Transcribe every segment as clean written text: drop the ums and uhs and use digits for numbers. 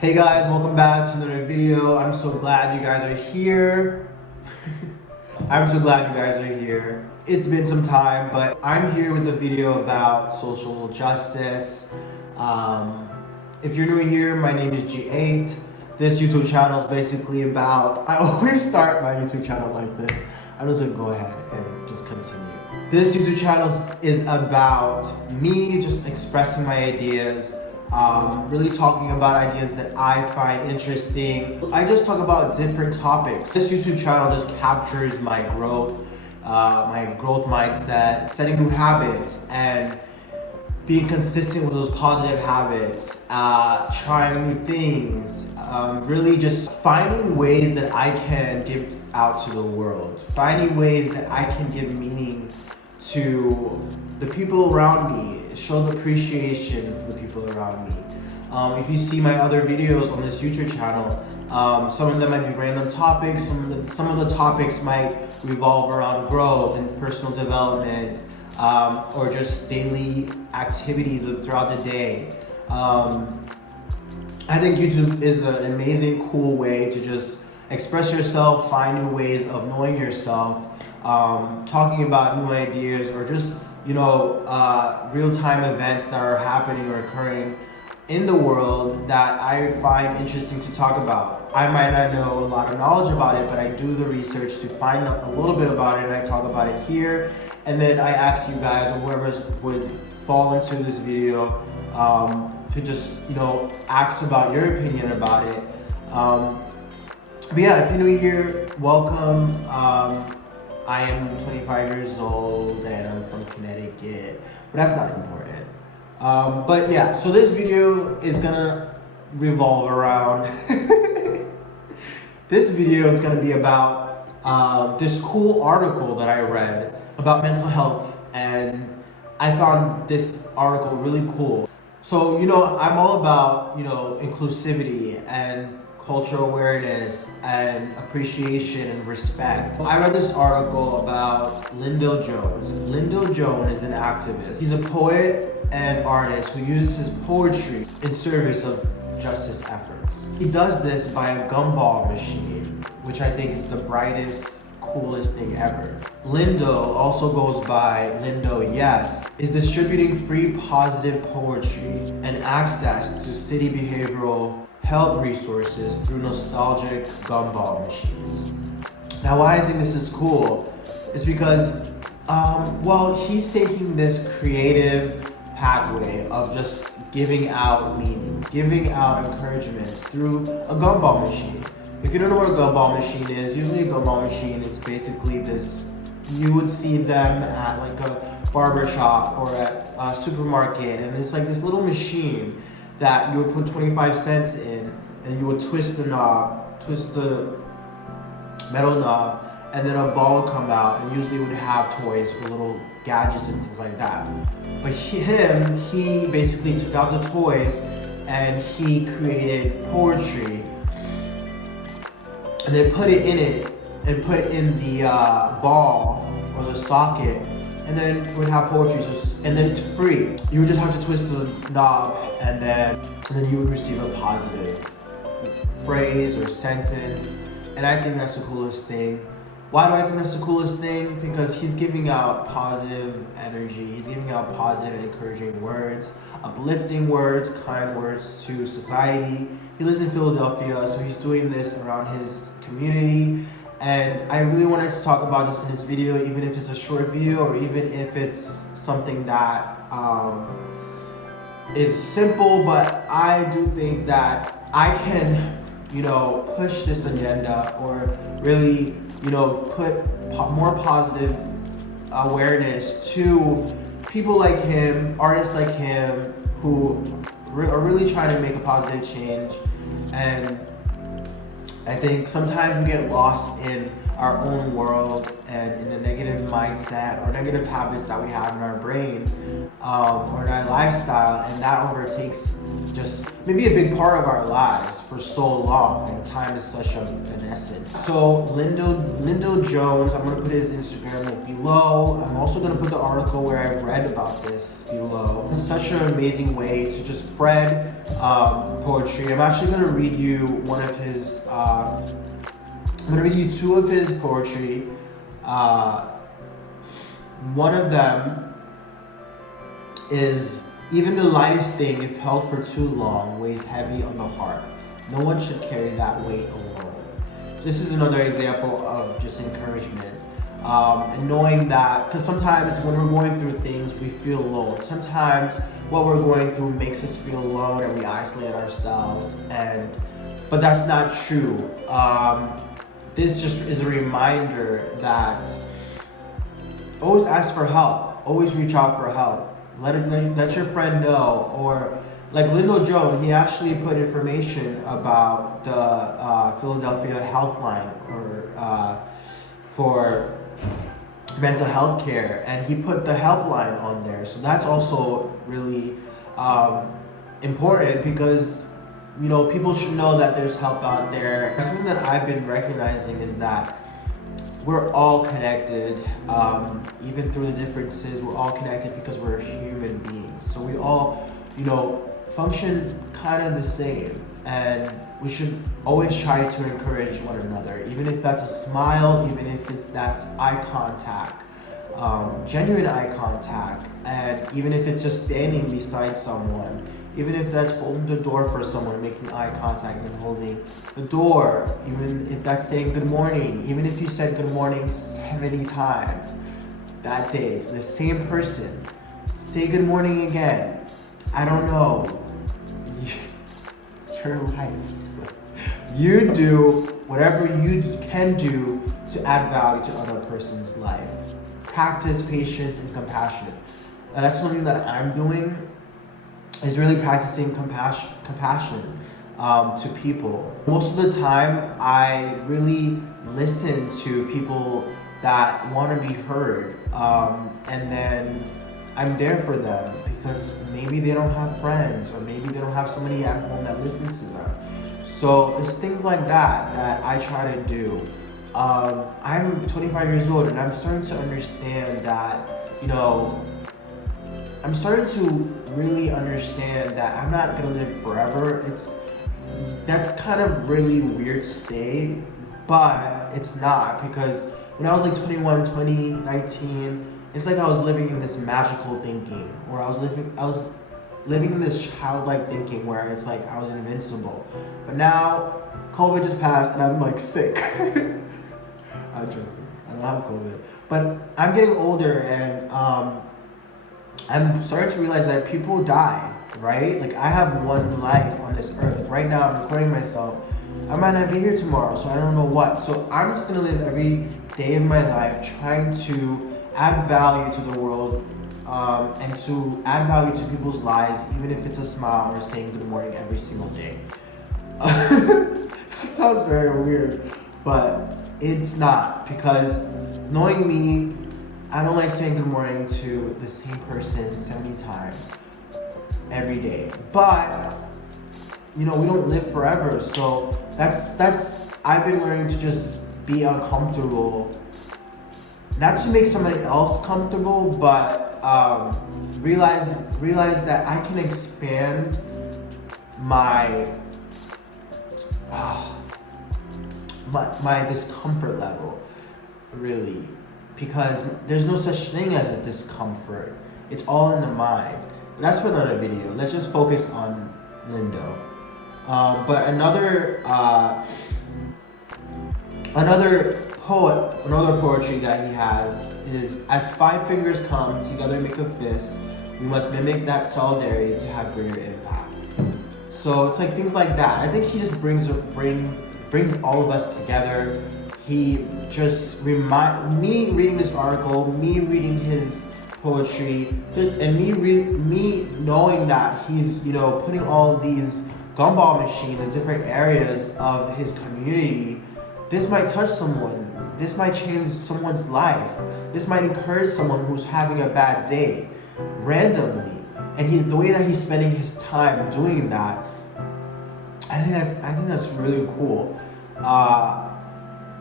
Hey guys, welcome back to another video. I'm so glad you guys are here. It's been some time, but I'm here with a video about social justice. If you're new here, my name is G8. This YouTube channel is basically about, I always start my YouTube channel like this. I'm just gonna go ahead and just continue. This YouTube channel is about me just expressing my ideas, really talking about ideas that I find interesting. I just talk about different topics. This YouTube channel just captures my growth mindset, setting new habits, and being consistent with those positive habits, trying new things, really just finding ways that I can give out to the world, finding ways that I can give meaning to the people around me, show the appreciation for the people around me. If you see my other videos on this YouTube channel, some of them might be random topics, some of the topics might revolve around growth and personal development, or just daily activities throughout the day. I think YouTube is an amazing, cool way to just express yourself, find new ways of knowing yourself, talking about new ideas, or just real-time events that are happening or occurring in the world that I find interesting to talk about. I might not know a lot of knowledge about it, but I do the research to find a little bit about it, and I talk about it here. And then I ask you guys, or whoever would fall into this video, to just ask about your opinion about it. But yeah, if you're new here, welcome. I am 25 years old and I'm from Connecticut, but that's not important. But yeah, so this video is gonna revolve around this video is gonna be about this cool article that I read about mental health, and I found this article really cool. So I'm all about inclusivity and cultural awareness and appreciation and respect. I read this article about Lindo Jones. Lindo Jones is an activist. He's a poet and artist who uses his poetry in service of justice efforts. He does this by a gumball machine, which I think is the brightest, coolest thing ever. Lindo, also goes by Lindo Yes, is distributing free positive poetry and access to city behavioral health resources through nostalgic gumball machines. Now, why I think this is cool is because, he's taking this creative pathway of just giving out meaning, giving out encouragements through a gumball machine. If you don't know what a gumball machine is, usually a gumball machine is basically this, you would see them at like a barber shop or at a supermarket, and it's like this little machine that you would put 25 cents in, and you would twist the metal knob, and then a ball would come out, and usually would have toys or little gadgets and things like that. But he basically took out the toys and he created poetry, and then put it in it, and put it in the ball or the socket, and then it would have poetry, and then it's free. You would just have to twist the knob, and then you would receive a positive phrase or sentence. And I think that's the coolest thing. Why do I think that's the coolest thing? Because he's giving out positive energy. He's giving out positive and encouraging words, uplifting words, kind words to society. He lives in Philadelphia, so he's doing this around his community. And I really wanted to talk about this in this video, even if it's a short video, or even if it's something that is simple. But I do think that I can, push this agenda, or really, put more positive awareness to people like him, artists like him, who are really trying to make a positive change. And I think sometimes we get lost in our own world and in a negative mindset or negative habits that we have in our brain or in our lifestyle, and that overtakes just maybe a big part of our lives for so long, and time is such an essence. So Lindo Jones, I'm gonna put his Instagram link below. I'm also gonna put the article where I read about this below. It's such an amazing way to just spread poetry. I'm actually gonna read you one of his I'm gonna read you two of his poetry. One of them is, even the lightest thing, if held for too long, weighs heavy on the heart. No one should carry that weight alone. This is another example of just encouragement. And knowing that, because sometimes when we're going through things, we feel alone. Sometimes what we're going through makes us feel alone and we isolate ourselves. But that's not true. This just is a reminder that always ask for help. Always reach out for help. Let your friend know. Or like Lindo Jones, he actually put information about the Philadelphia Helpline or for mental health care, and he put the helpline on there. So that's also really important, because people should know that there's help out there. Something that I've been recognizing is that we're all connected, even through the differences. We're all connected because we're human beings. So we all, function kind of the same, and we should always try to encourage one another, even if that's a smile, even if that's eye contact, genuine eye contact, and even if it's just standing beside someone, even if that's holding the door for someone, making eye contact and holding the door, even if that's saying good morning, even if you said good morning 70 times that day, it's the same person. Say good morning again. I don't know. It's your life. You do whatever you can do to add value to other person's life. Practice patience and compassion. And that's something that I'm doing, is really practicing compassion to people. Most of the time, I really listen to people that want to be heard, and then I'm there for them, because maybe they don't have friends, or maybe they don't have somebody at home that listens to them. So it's things like that I try to do. I'm 25 years old, and I'm starting to understand that, I'm starting to really understand that I'm not gonna live forever. That's kind of really weird to say, but it's not, because when I was like 21, 20, 19, it's like I was living in this magical thinking, or I was living in this childlike thinking where it's like I was invincible. But now COVID just passed and I'm like sick. I'm joking. I don't have COVID, but I'm getting older, and I'm starting to realize that people die, right? Like, I have one life on this earth. Like, right now I'm recording myself. I might not be here tomorrow, so I don't know what. So I'm just gonna live every day of my life trying to add value to the world, and to add value to people's lives, even if it's a smile or saying good morning every single day. That sounds very weird, but it's not, because knowing me, I don't like saying good morning to the same person 70 times every day. But we don't live forever, so that's I've been learning to just be uncomfortable, not to make somebody else comfortable, but realize that I can expand my discomfort level, really, because there's no such thing as a discomfort. It's all in the mind. But that's for another video. Let's just focus on Lindo. But another poetry that he has is, as five fingers come together make a fist, we must mimic that solidarity to have greater impact. So it's like things like that. I think he just brings all of us together. He just me reading this article, me reading his poetry, and me knowing that he's putting all these gumball machines in different areas of his community this might touch someone. This might change someone's life. This might encourage someone who's having a bad day randomly. And the way that he's spending his time doing that, I think that's really cool.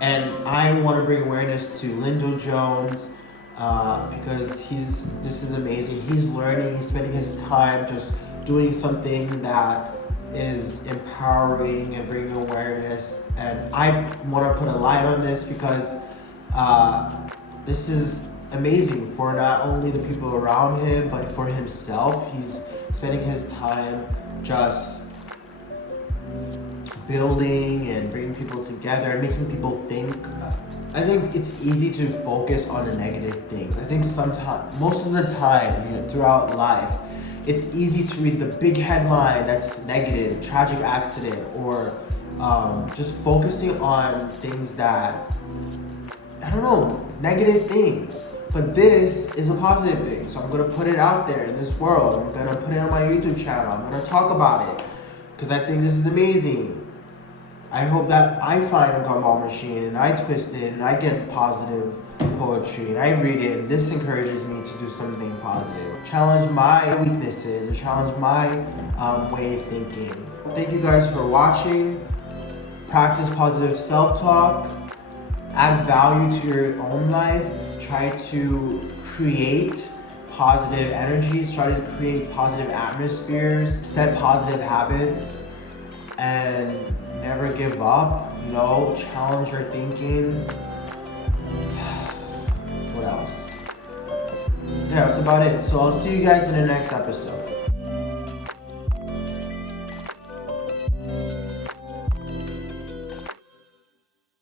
And I want to bring awareness to Lindo Jones because this is amazing. He's learning, he's spending his time just doing something that is empowering and bringing awareness. And I want to put a light on this because this is amazing for not only the people around him, but for himself. He's spending his time just building and bringing people together and making people think. I think it's easy to focus on the negative things. I think most of the time, throughout life, it's easy to read the big headline that's negative, tragic accident, or just focusing on things that, I don't know, negative things. But this is a positive thing, so I'm gonna put it out there in this world. I'm gonna put it on my YouTube channel. I'm gonna talk about it because I think this is amazing. I hope that I find a gumball machine and I twist it and I get positive poetry and I read it, and this encourages me to do something positive. Challenge my weaknesses and challenge my way of thinking. Thank you guys for watching. Practice positive self-talk. Add value to your own life. Try to create positive energies. Try to create positive atmospheres. Set positive habits. And never give up, challenge your thinking. What else? Yeah, that's about it. So I'll see you guys in the next episode.